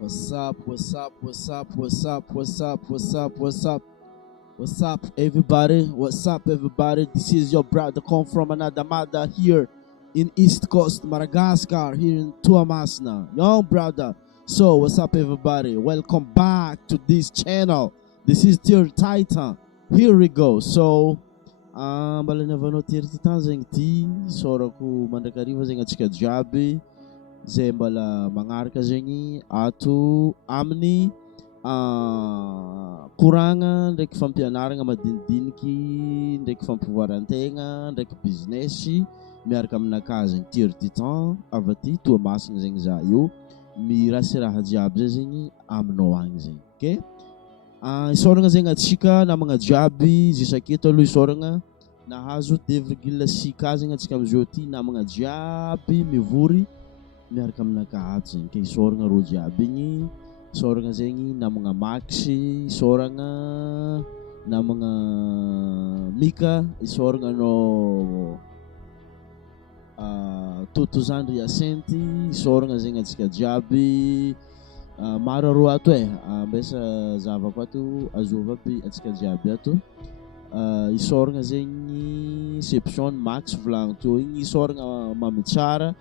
What's up? What's up? What's up? What's up? What's up? What's up? What's up? What's up, everybody? What's up, everybody? This is your brother come from another mother here in East Coast, Madagascar, here in Tuamasna. Young brother. So, what's up, everybody? Welcome back to this channel. This is Tier Titan. Here we go. So, mbala niavanao Tier Titan zegny ty sorako mandrakariva zegny atsika jiaby zay mbala magnaraka zegny ato amin'ny koragna ndraiky fampianaragna madinidiniky ndraiky fampivoaran-tegna ndraiky business miaraka aminakahy zegny Tier Titan avy aty Toamasina zegny za io mirasy raha jiaby zay zegny aminao agny zegny. Okay? Isoragna zegny atsika namagna jiaby zisaketo aloha isoragna nahazo 2,6 zegny atsika amizao ty namagna jiaby mivory miaraka aminakahy ato zegny ke isoragna ro jiaby igny isoragna zegny namagna Max, isoragna namagna Mika, isoragna no Totozandry Yasenty, isoragna zegny atsika jiaby maro ro ato ambesa zavako ato azova aby atsika jiaby ato isoragna zegny Seption Max volagno teo igny isoragna Mamy Tsara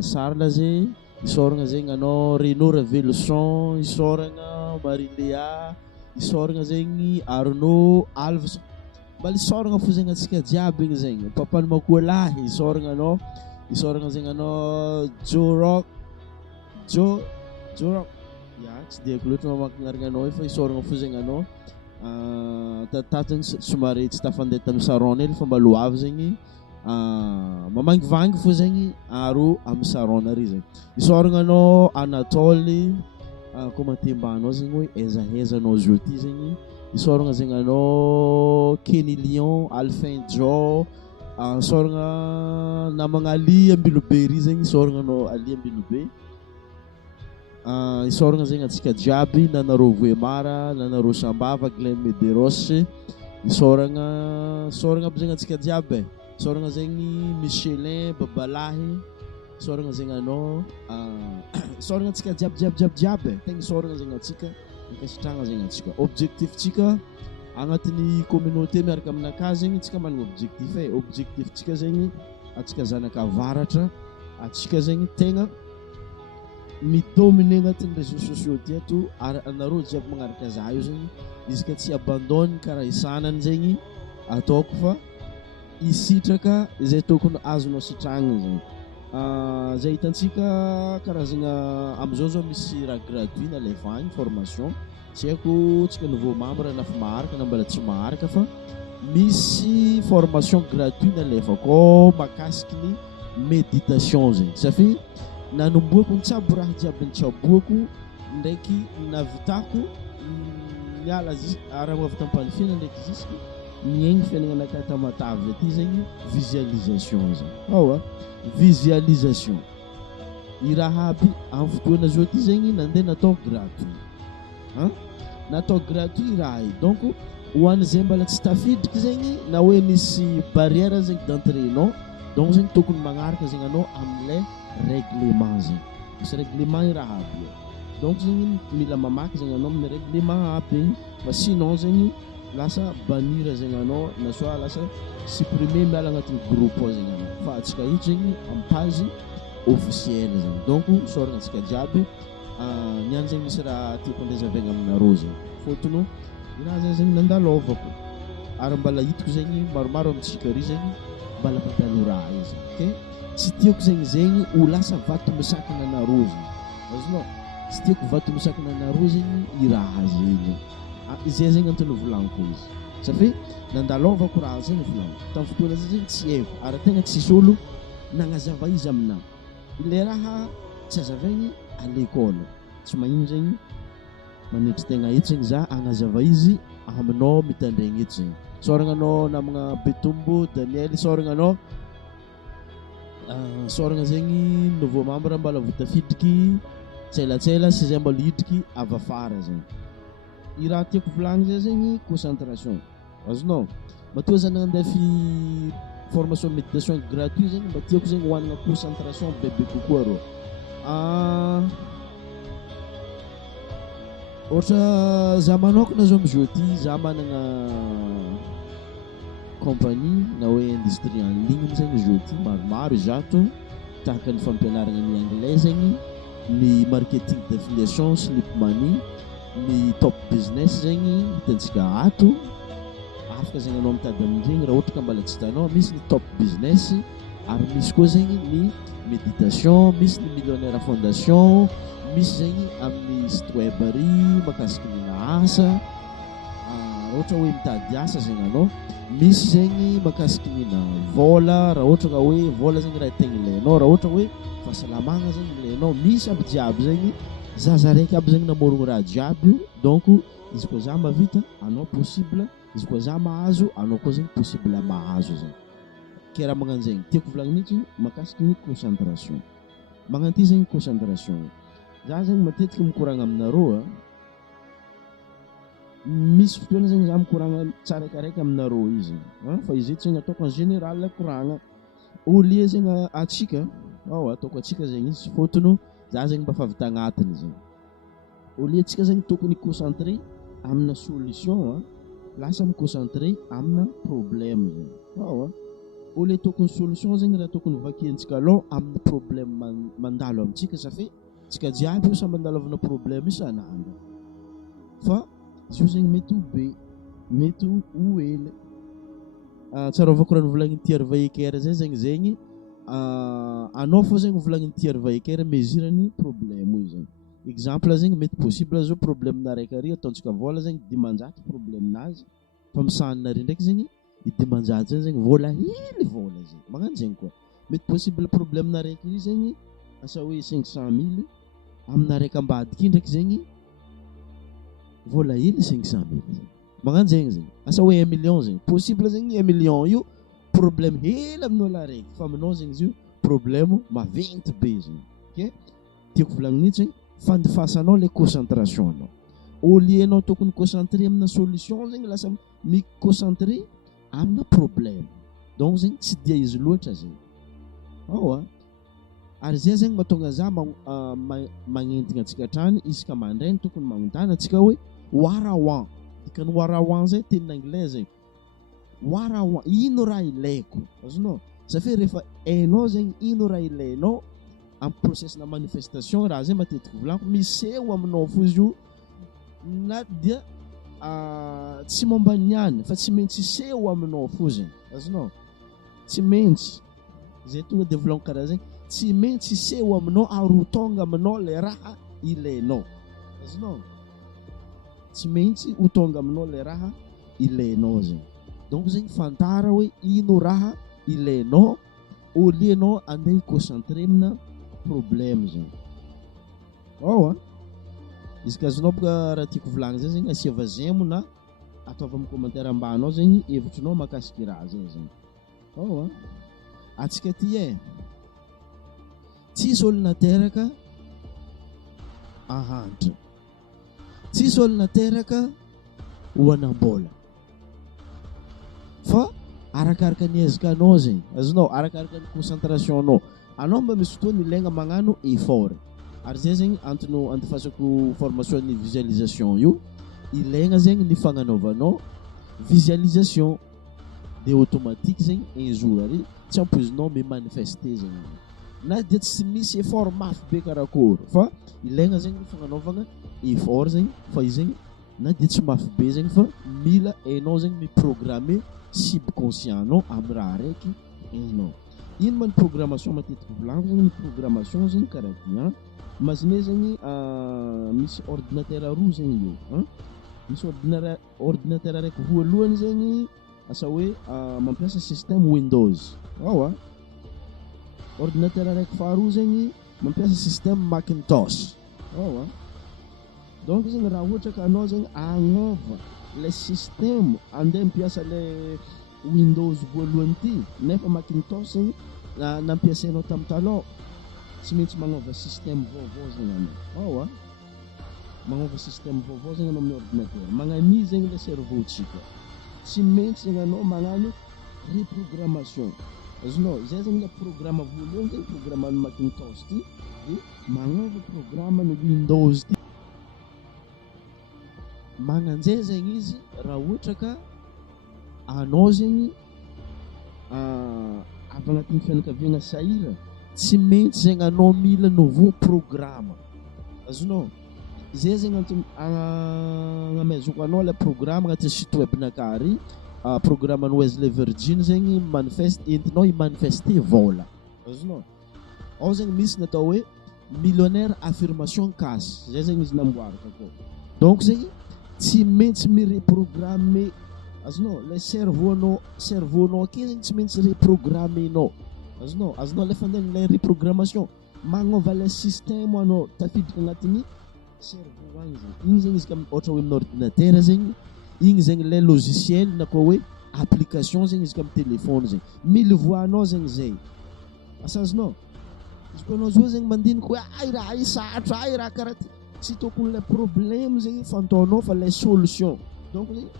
Sarla zay isoragna zegny anao Renaud Revolution, isoragna Marilea, isoragna zegny Arnaud Alves, mbala isoragna fo zegny atsika jiaby igny zegny papany Makoalahy isoragna anao, isoragna zegny anao Joe Rock ya tsy de haiko loatra mamaky gn'arignanao fa isoragna fo zegny anao tatatany somary tsy tafandeha tamin'ny Saron hely fa mbalo avy zegny mamangivangy fo zegny aro amin'ny Saron ary zegny isoragna anao Anatoly komatembanao zegny hoe ezahezanao zio ty zegny isoragna zegny anao Kenny Lion, Alphin Joe, isoragna namagna Ali Ambilobery zegny isoragna anao Ali Ambilobe, isoragna zegny atsika jiaby nanarô Voemara, nanarô Sambava, Glen Medeiros, isoragna aby zegny atsika jiaby isoragna zegny Michelin Babalahy, isoragna zegny anao isoragna atsika jiaby tegna isoragna zegny atsika mikasitragna zegny atsika objectif tsika agnatin'ny communauté miaraka aminakahy zegny tsika managna objectif objectif tsika zegny atsika zanaka avaratra atsika zegny tegna midomine agnatin'ny réseaux sociaux ty ato ary anarô jiaby magnaraka za io zegny izy ka tsy abandonne karaha isanany zegny ataoko fa isitraka izay tokony azonao sitragna zegny zay hitantsika karazagna amizao zao misy raha gratuit nalevagny formation tsy haiko tsika nouveau membre nafa maharaka na mbala tsy maharaka fa misy formation gratuit nalevako makasiky ny méditation zegny safy nanomboako nitsabo raha jiaby nitsaboako ndraiky navitako miala raha mahavita ampalifina ndraiky zisky miaigny fiaignananakahy tamatavy aty zegny visualisation zegny visualisation i raha aby amin'ny fotoana zao ty zegny nandeha natao gratuit natao gratuit raha io donc hoan'ny zay mbala tsy tafidriky zegny na hoe misy barrière zegny d'entraînant donc zegny tokony magnaraka zegny anao amin'ilay règlement zegny misy règlement i raha aby donc zegny mila mamaky zegny anao amin'ny règlement aby igny fa sinon zegny lasa bannir zegny anao na soit lasa supprimer miala agnatin'ny groupe ao zegny anao fa atsika ito zegny amin'ny page officielle zegny donc soragna atsika jiaby niany zegny misy raha tiako andrezavegna aminarô zegny fôtony raha zay zegny nandalovako ary mbala hitako zegny maromaro amintsika ry zegny mbala mandalo raha izy ok tsy tiako zegny ho lasa vato misakana anarô zegny azonao tsy tiako vato misakana anarô zegny i raha zegny izay zegny antony volaniko izy satria nandalovako raha zegny volaniko tamin'ny fotoana zay zegny tsy haiko ary tegna tsisy olo nagnazava izy aminahy ilay raha tsy azavaigny à l'école tsy magnino zegny manetry tegna eto zegny za agnazava izy aminao mitandregny eto zegny soragna anao namagna Betombo Daniel, soragna anao soragna zegny nouveau membre mbala votafidriky tselatsela sy zay mbala hidriky avy afara zegny i raha tiako volagny zay zegny concentration azonao matoa zany andefy formation méditation gratuit zegny mba tiako zegny hoanagna concentration bebe kokoa rô Ohatra za manokana zao am'zao ty za managna compagnie na hoe industrie en ligne zegny zao ty maromaro izato tahaka ny fampianarana ny anglais zegny, ny marketing d'affiliation, slip money, ny top business zegny hitantsika ato afaka zegny anao mitady amin'regny raha ohatra ka mbola tsy hitanao. Misy ny top business ary misy koa zegny ny méditation, misy ny millionnaire fondation, misy zegny amin'ny site web ary mahakasiky ny asa ohatra hoe mitady asa zegny anao, misy zegny mahakasiky ny vola raha ohatra ka hoe vola zegny raha tegna ilainao, raha ohatra hoe fahasalamagna zegny ilainao, misy aby jiaby zegny zaza raiky aby zegny namorogno raha jiaby io. Donc izy koa za mavita anao possible, izy koa za mahazo anao koa zegny possible mahazo zegny. Ke raha magnano zegny tiako volagninitsy mahakasiky ny concentration. Magnano ty zegny concentration, za zegny matetiky mikoragna aminareo misy fotoana zegny za mikoragna tsarakaraiky aminareo izy fa izy eto zegny ataoko en général koragna au lieu zegny atsika ataoko atsika zegny izy fôtony za zegny mba fa vita agnatiny zegny. Au lieu atsika zegny tokony concentré amina solution lasa miconcentré amina problème zegny. Au lieu tokony solution zegny raha tokony vakiantsika aloha amina problème mandalo amintsika safe tsika jiaby io samy mandalo avana problème isan'andro fa izy io zegny mety ho be mety ho ela. Tsarovako raha novolagniny Thierry Vaeker zay zegny anao fô zegny volagnin'ny Thierry Vaeker mesure-ny problème io zegny. Exemple zegny mety possible zao problème na raiky ary ataontsika vola zegny dimanjato problème nazy fa misanina ary ndraiky zegny i dimanjato zegny vola hely vola zegny magnano zegny koa. Mety possible problème na raiky ry zegny asa hoe 500 000 amina raiky ambadiky ndraiky zegny vola hely 500 000 magnano zegny zegny asa hoe 1 million zegny possible zegny 1 million io problème hely amin'olo araiky fa aminao zegny izy io problème maventy be zegny. Ok, tiako volagninitsy zegny fandifasanao le concentration anao. Au lieu anao tokony concentré amina solution zegny lasa mi-concentré amina problème, donc zegny tsy dia izy loatra zegny. Ary zay zegny mahatonga za magnentigna antsika hatrany isaka mandrainy tokony magnotany antsika hoe warawan. Dikany warawan zay teny anglais zegny warawan, ino raha ilaiko azonao safe rehefa hainao zegny ino raha ilainao amin'ny process na manifestation raha zay matetiky volaniko miseho aminao fo izy io na dia tsy momba niany fa tsy maintsy seho aminao fo zegny azonao, tsy maintsy zay tonga de volaniko karaha zegny tsy maintsy seho aminao ary tonga aminao le raha ilainao azonao, tsy maintsy ho tonga aminao le raha ilainao zegny. Donc zegny fantara hoe ino raha ilainao au lieu anao andeha concentré amina problème zegny. Izy ka azonao boka raha tiako volagny zay zegny asia vazemo na ataova amin'ny commentaire ambanao zegny hevitrinao mahakasiky raha zay zegny. Atsika ty tsisy olona teraka ahantra, tsisy olona teraka ho anam-bola fa arakaraka ny ezikanao zegny azonao, arakaraka ny concentration anao mba misy fotoana ilaigna magnano effort. Ary zay zegny antony andifasako formation ny visualisation io ilaigna zegny ny fagnanaovanao visualisation de automatique zegny un jour ary tsy ampoizinao me manifester zegny na dia tsy misy effort mafy be karakory fa ilaigna zegny fagnanaovagna effort zegny fa izy zegny na dia tsy mafy be zegny fa mila hainao zegny miprogrammer subconscient anao amin'ny raha raiky hainao. Ino ma ny programmation matetiky volaniko zegny ny programmation zegny karaha ty imagine zegny misy ordinateur roa zegny io misy ordinateur raiky voalohany zegny asa hoe mampiasa système Windows ordinateur raiky faharoa zegny mampiasa système Macintosh. Donc zegny raha ohatra ka anao zegny agnova le système andeha mampiasa le Windows voalohany ty nefa Macintosh zegny nampiasainao tamin'ny taloha tsy maintsy magnova système vaovao zegny anao magnova système vaovao zegny anao amin'ny ordinateur magnani zegny le cerveau tsika tsy maintsy zegny anao magnano reprogrammation azonao. Zay zegny le programme voalohany zegny programme ny Macintosh ty de magnova programme ny Windows ty magnanjay zegny izy raha ohatra ka anao zegny avy agnatin'ny fianakaviagna sahira tsy maintsy zegny anao mila nouveau programme azonao zay zegny agnamezoko anao le programme agnatin'ny site webnakary programme an'ny Wesley Virgin zegny manifeste entinao imanifeste vola azonao ao zegny misy natao hoe millionnaire affirmation cash zay zegny izy namboariko akao donc zegny tsy maintsy mireprogrammer azonao le cerveau-nao ake zegny tsy maintsy reprogrammenao azonao le fandeha le reprogrammation magnova le système anao tafiditra agnatin'ny cerveau agny zegny igny zegny izy ka ohatra hoe amin'ny ordinateur zegny igny zegny le logiciel na koa hoe application zegny izy ka amin'ny téléphone zegny mily voanao zegny zay asazonao izy koa anao zao zegny mandiniky hoe ay raha i sarotra ay raha karaha ty tsy tokony le problème zegny fantaonao fa le solution donc zegny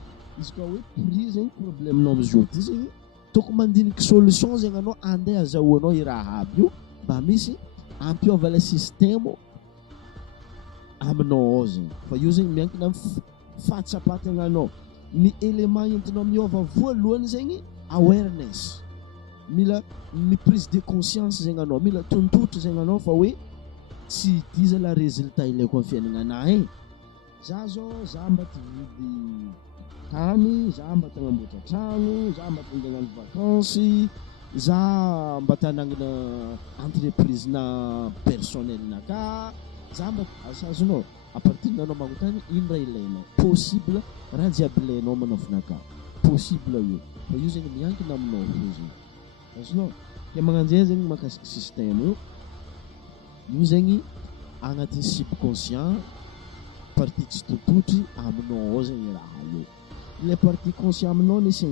izy koa hoe prix zegny problème-nao amizao ty zegny tokony mandiniky solution zegny anao andeha azahoanao i raha aby io mba misy ampiova le système aminao ao zegny fa io zegny miankina amin'ny fahatsapatagnanao ny élément entinao miova voalohany zegny awareness mila ny prise de conscience zegny anao mila tontotro zegny anao fa hoe tsy diza la résultat ilaiko amin'ny fiaignananahy za zao za mba ty vidy tany za mba tagnamboatra trano za mba tandeha hagnano vacances za mba tanangina entreprise na personnel naka za mba asazonao à partir nanao magnontany ino raha ilainao possible raha jiaby ilainao manavinaka possible io fa io zegny miankina aminao io zegny azonao ke magnanjay zegny mahakasiky système io zegny agnatin'ny subconscient partie tsy tototry aminao ao zegny raha io le partie conscient aminao ny 5%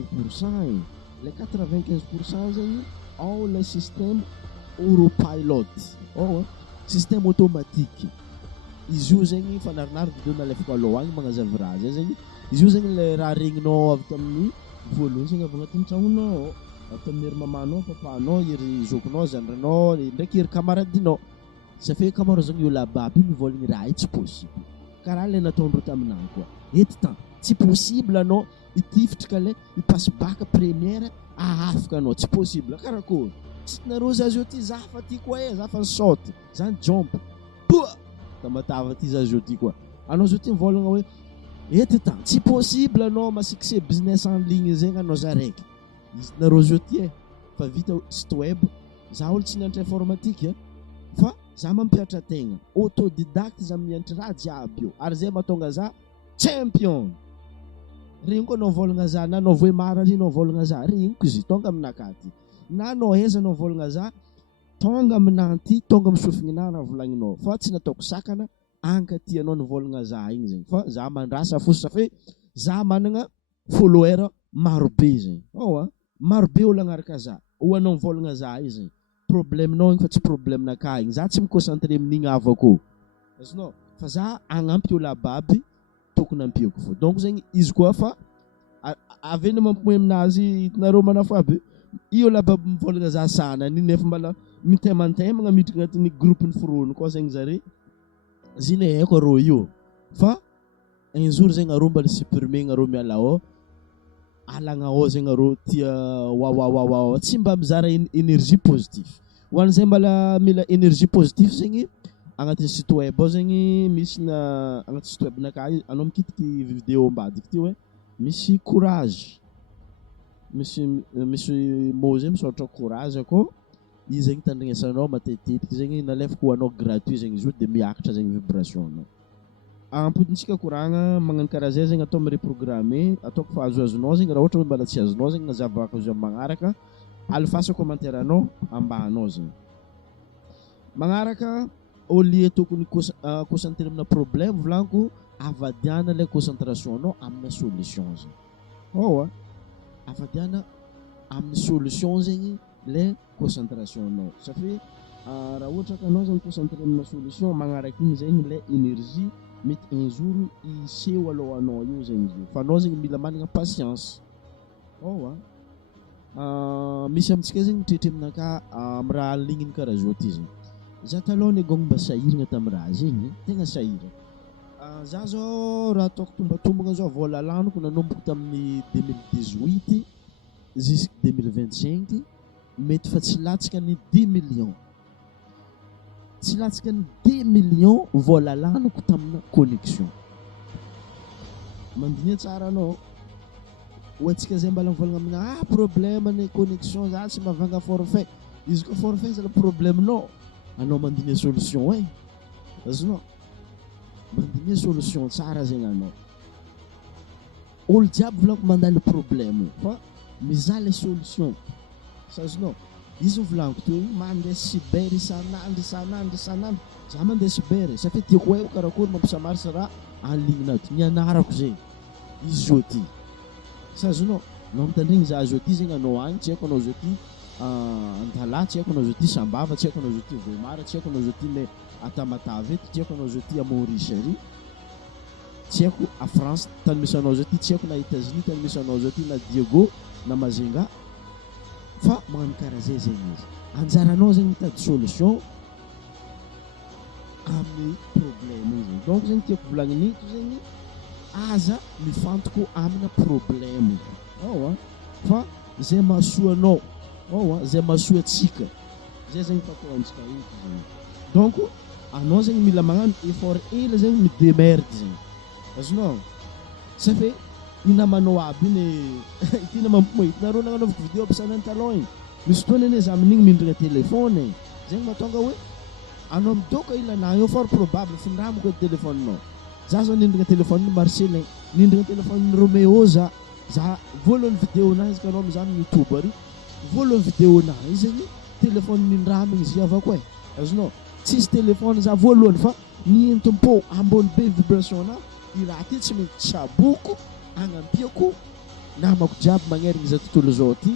le 95% zegny ao le système autopilot ao système automatique izy io zegny fanarinary vidéo nalefako aloha agny magnazavy raha zay zegny izy io zegny le raha regninao avy tamin'ny voalohany zegny avy agnatin'ny tragnonao avy tamin'ny ery mamanao papanao ery zokinao zandranao ndraiky ery camaradinao ça fait kamaro zegny io lababy mivolagny raha tsy possible karaha le nataondreo taminany koa ety tan tsy possible anao itifitra ka le ipasse bac première afaka anao tsy possible karakory tsy nareo za zio ty za fa ty koa za fa saute za jump tamatava ty za zio ty koa anao zio ty mivolagna hoe ety tan tsy possible anao masuccès business en ligne zegny anao za raiky izy nareo zio ty fa vita site web za olo tsy nianatra informatique fa za mampiatra tegna autodidacte za mianatra raha jiaby io ary zay mahatonga za champion regny koa anao volagna za na anao voe mara ry anao volagna za regny ko izy tonga aminakaty na anao aiza anao volagna za tonga aminanty tonga misofigna na volagninao fa tsy nataoko sakana ankaty anao nivolagna za igny zegny fa za mandrasa fosa fe za managna follower marobe zegny marobe olo agnaraka za o anao mivolagna za io zegny problème-nao igny fa tsy problème-naka igny za tsy miconcentré amin'igny avako azonao fa za agnampy olo ababy tokony ampiako fo donc zegny izy koa fa avena mampomoy aminazy hitanareo manafo aby io olo ababy mivolagna za sanany nefa mbala mitemantemagna miditra agnatin'ny groupe ny frôny koa zegny zare ziny haiko arô io fa un jour zegny arô mbala supprimer arô miala ao alagna ao zegny arô tia wa tsy mba mizara énergie positive ho an'izay mbala mila énergie positive zegny agnatin'ny site web ao zegny misy na agnatin'ny site web naka anao mikitiky vidéo ambadiky ty hoe misy courage misy mot zegny misoratra courage akao izy zegny tandrignesanao matetitetiky zegny nalefako ho anao gratuit zegny izy io de miakatra zegny vibration anao ampodintsika koragna magnano karaha zay zegny atao mireprogrammer ataoko fa azoazonao zegny raha ohatra hoe mbala tsy azonao zegny nazavako izy magnaraka alefasa commentaire anao ambanao zegny magnaraka au lieu tokony concentrer amina problème volaniko avadiana le concentration anao amina solution zegny avadiana amin'ny solution zegny le concentration anao satria raha ohatra ka anao zegny concentrer amina solution magnaraka igny zegny le énergie mety un jour iseho alohanao io zegny izy fa anao zegny mila managna patience misy amintsika zegny tretry aminaka amin'ny raha aligniny karaha zao ty zegny za taloha negôgny mba sahiragna tamin'ny raha zegny tegna sahira Za zao raha ataoko tombatombana zao vola laniko nanomboka tamin'ny 2018 jusque 2025 mety fa tsy latsaka ny 10 millions. Tsy latsaka ny 10 millions vola laniko tamina connexion. Mandinia tsara anao. Ohatsika zay mbala mivolagna amina problème ny connexion za tsy mavanga forfait. Izy ko forfait c'est le problème non. Anao mandinia solution azonao. Mandinia solution tsara zegny anao. Olo jiaby volako mandalo problème fa mizaha les solutions. Azonao. Izy volaniko toy mandeha cyber isanandro. Za mandeha cyber, ça fait tiako hoe karakory mampisamarisa raha en ligne nato. Nianarako zay. Izy jeudi. Azonao. No mitandrigny za jeudi zegny anao agny, tsy haiko anao jeudi Antala, tsy haiko anao jeudi Sambava, tsy haiko anao jeudi Voimara, tsy haiko anao jeudi mais Atamatave eto, tsy haiko anao jeudi à Mauricerie. Tsy haiko à France tany misy anao jeudi, tsy haiko na États-Unis tany misy anao jeudi na Diego na Mazenga. Fa magnano karaha zay zegny izy. Anjaranao zegny mitady solution amin'ny problème zegny. Donc zegny tiako volagniny ito zegny aza mifantoko amina problème. Fa zay mahasoa anao. Zay mahasoa atsika. Zay zegny fatao antsika ito zegny. Donc anao zegny mila magnano effort hely zegny midemerde zegny. Azonao. Ça fait inamanao aby iny tina mampitanareo nagnanovako vidéo ampisanany talon igny. Misy fotoana ane za amin'igny mindrigna telefôny zegny mahatonga hoe anao midoko ilanao io fort probable findramako telefoninao. Za zao nindrigna telefôny Marcelin, nindrigna telefôny Romeo za voalohany vidéo nazy kanao mizaha amin'ny YouTube ary. Voalohany vidéo nazy zegny telefôny nindramigny izy avako e. Azonao. Tsisy telefôny za voalohany fa nientompo ambony be vibration na iraha ty tsy mety tsaboko agnampiako namako jiaby magnerigny za tontolo zao ty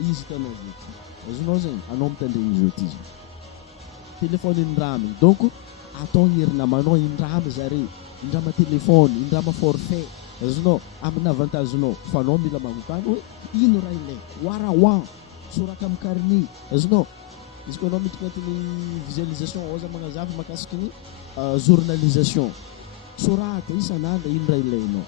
izy tanao zety. Azonao zegny anao mitandregny zao ty zegny. Telefôny indramigny. Donc atao herinao indrama zare. Indrama telefôny, indrama forfait. Azonao amin'ny avantagenao fa anao mila magnotany hoe ino raha ilaiko warawa soraka amin'ny carnet. Azonao. Izy ko anao miditra agnatin'ny visualisation oza magnazava makasiky ny journalisation. Sorata isan'andro ino raha ilainao.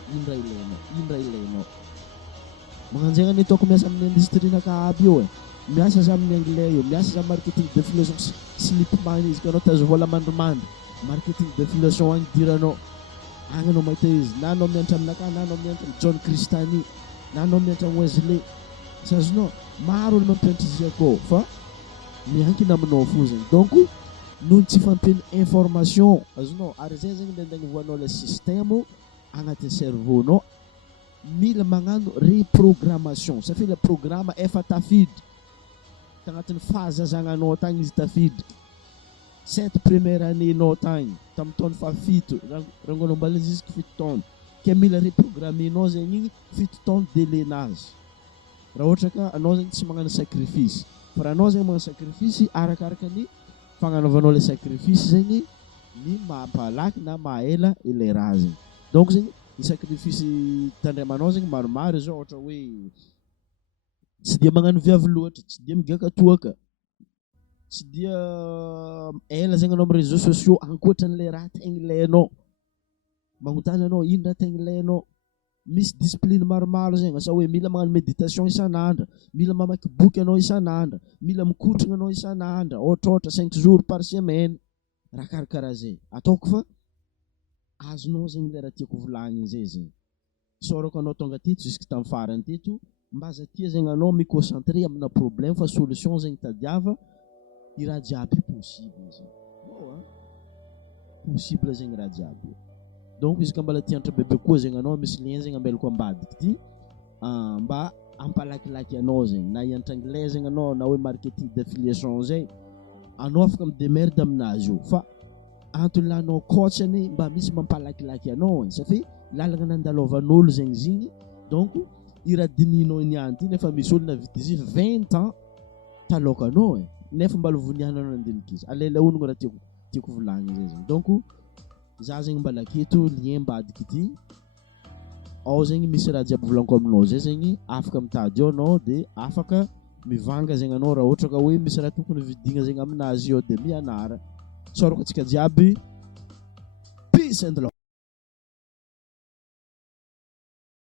Magnanjegny any ataoko miasa amin'ny industrie nakaby io e. Miasa za amin'ny anglais io, miasa za marketing défilation slip man izy kanao tazo vola mandrimandry. Marketing défilation agny diranao. Agny anao mahita izy. Na anao mianatra aminaka, na anao mianatra amin'ny John Cristani, na anao mianatra amin'ny Wesley. Azonao, maro olo mampianatra izy akao fa miankina aminao fo zegny. Donc noho tsy fampiny information azonao ary zay zegny nandagny voanao le système agnatin'ny cerveau-nao mila magnano reprogrammation. Ça fait le programme efa tafiditra tagnatin'ny fahazazagnanao tagny izy tafiditra. 7 première année-nao tagny tamin'ny taona fafito rangonao mbala jusque 7 taona ke mila reprogrammenao zegny igny 7 taona délai nazy. Raha ohatra ka anao zegny tsy magnano sacrifice fa raha anao zegny magnano sacrifice arakaraka ny fagnanovanao le sacrifice zegny ny mampalaky na mahaela ilay raha zegny. Donc zegny ny sacrifice tandremanao zegny maromaro zao ohatra hoe tsy dia magnano viavy loatra, tsy dia migaka toaka, tsy dia ela zegny anao amin'ny réseaux sociaux ankoatran'ilay raha tegna ilainao. Magnotany anao ino raha tegna ilainao. Misy discipline maromaro zegny asa hoe mila magnano méditation isan'andro, mila mamaky boky anao isan'andro, mila mikotrana anao isan'andro, ohatra 5 jours par semaine. Raha karakaraha zay. Ataoko fa azonao zegny le raha tiako volagniny zay zegny. Sorako anao tonga teto jusque tamin'ny farany teto mba zatia zegny anao mi-concentrer amina problème fa solution zegny tadiava i raha jiaby possible zegny. Possible zegny raha jiaby. Donc izy ka mbala tiantra bebe koa zegny anao misy lien zegny ambelako ambadiky ty mba ampalakilaky anao zegny na hianatra anglais zegny anao na hoe marketing d'affiliation zay anao afaka midemerde aminazy io fa antony coachany mba misy mampalakilaky anao ça fait lalagna nandalovan'olo zegny zigny. Donc i raha dininao niany ty nefa misy olo navita izy 20 ans taloka anao nefa mbala voniananao nandinika izy alela onogno raha tiako volagniny zay zegny. Donc za zegny mbala aketo lien mbadiky ty ao zegny misy raha jiaby volaniko aminao zay zegny afaka mitady ao anao de afaka mivanga zegny anao raha ohatra ka hoe misy raha tokony vidigna zegny aminazy io de mianara. Sorako antsika jiaby. Peace and love.